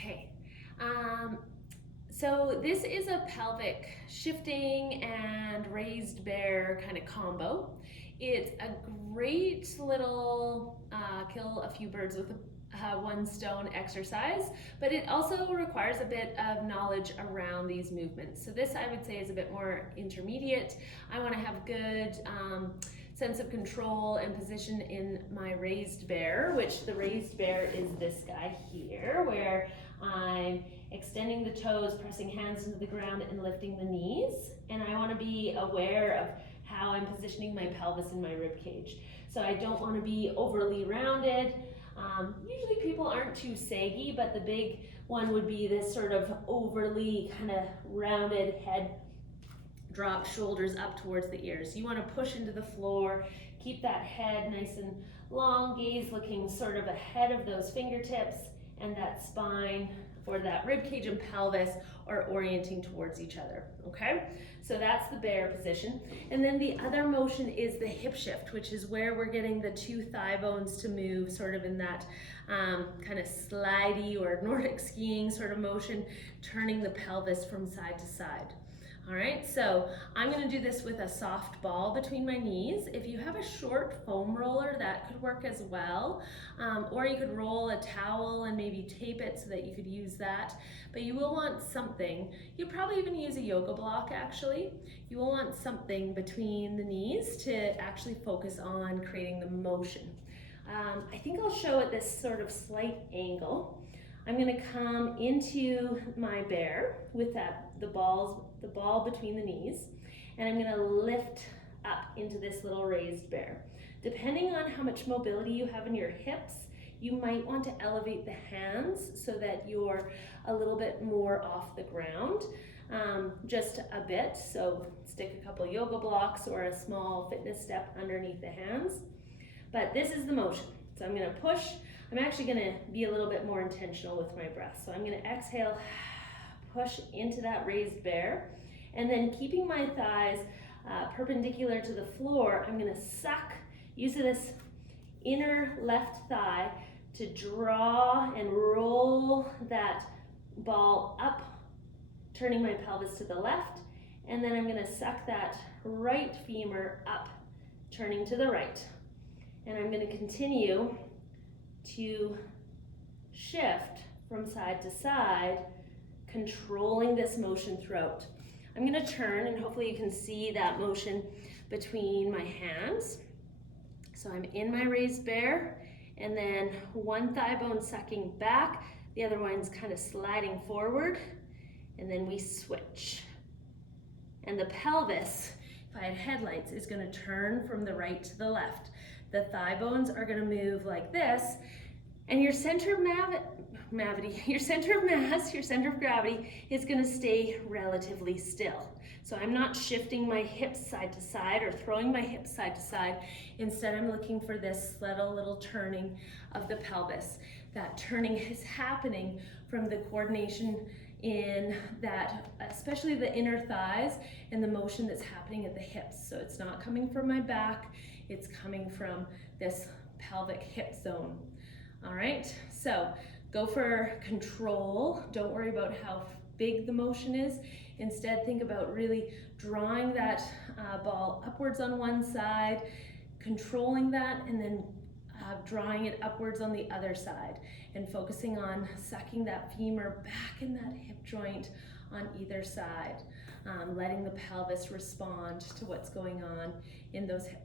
Okay, um, so this is a pelvic shifting and raised bear kind of combo. It's a great little kill a few birds with one stone exercise, but it also requires a bit of knowledge around these movements. So this I would say is a bit more intermediate. I want to have good sense of control and position in my raised bear, which the raised bear is this guy here, where I'm extending the toes, pressing hands into the ground and lifting the knees. And I want to be aware of how I'm positioning my pelvis and my rib cage. So I don't want to be overly rounded. Usually people aren't too saggy, but the big one would be this sort of overly kind of rounded head drop, shoulders up towards the ears. You want to push into the floor, keep that head nice and long, gaze looking sort of ahead of those fingertips, and that spine or that rib cage and pelvis are orienting towards each other, okay? So that's the bear position. And then the other motion is the hip shift, which is where we're getting the two thigh bones to move sort of in that kind of slidey or Nordic skiing sort of motion, turning the pelvis from side to side. All right, so I'm gonna do this with a soft ball between my knees. If you have a short foam roller, that could work as well. Or you could roll a towel and maybe tape it so that you could use that. But you will want something. You'd probably even use a yoga block actually. You will want something between the knees to actually focus on creating the motion. I think I'll show at this sort of slight angle. I'm gonna come into my bear with the ball between the knees, and I'm gonna lift up into this little raised bear. Depending on how much mobility you have in your hips, you might want to elevate the hands so that you're a little bit more off the ground, just a bit. So stick a couple yoga blocks or a small fitness step underneath the hands. But this is the motion. So I'm gonna push. I'm actually gonna be a little bit more intentional with my breath. So I'm gonna exhale, push into that raised bear, and then keeping my thighs perpendicular to the floor, I'm gonna suck, use this inner left thigh to draw and roll that ball up, turning my pelvis to the left, and then I'm gonna suck that right femur up, turning to the right. And I'm gonna continue to shift from side to side, controlling this motion throughout. I'm gonna turn and hopefully you can see that motion between my hands. So I'm in my raised bear, and then one thigh bone sucking back, the other one's kind of sliding forward, and then we switch. And the pelvis, if I had headlights, is gonna turn from the right to the left. The thigh bones are gonna move like this, and your center of your center of mass, your center of gravity is gonna stay relatively still. So I'm not shifting my hips side to side or throwing my hips side to side. Instead, I'm looking for this little turning of the pelvis. That turning is happening from the coordination in that, especially the inner thighs and the motion that's happening at the hips. So it's not coming from my back, it's coming from this pelvic hip zone. All right, so go for control. Don't worry about how big the motion is. Instead, think about really drawing that ball upwards on one side, controlling that, and then drawing it upwards on the other side, and focusing on sucking that femur back in that hip joint on either side, letting the pelvis respond to what's going on in those hips.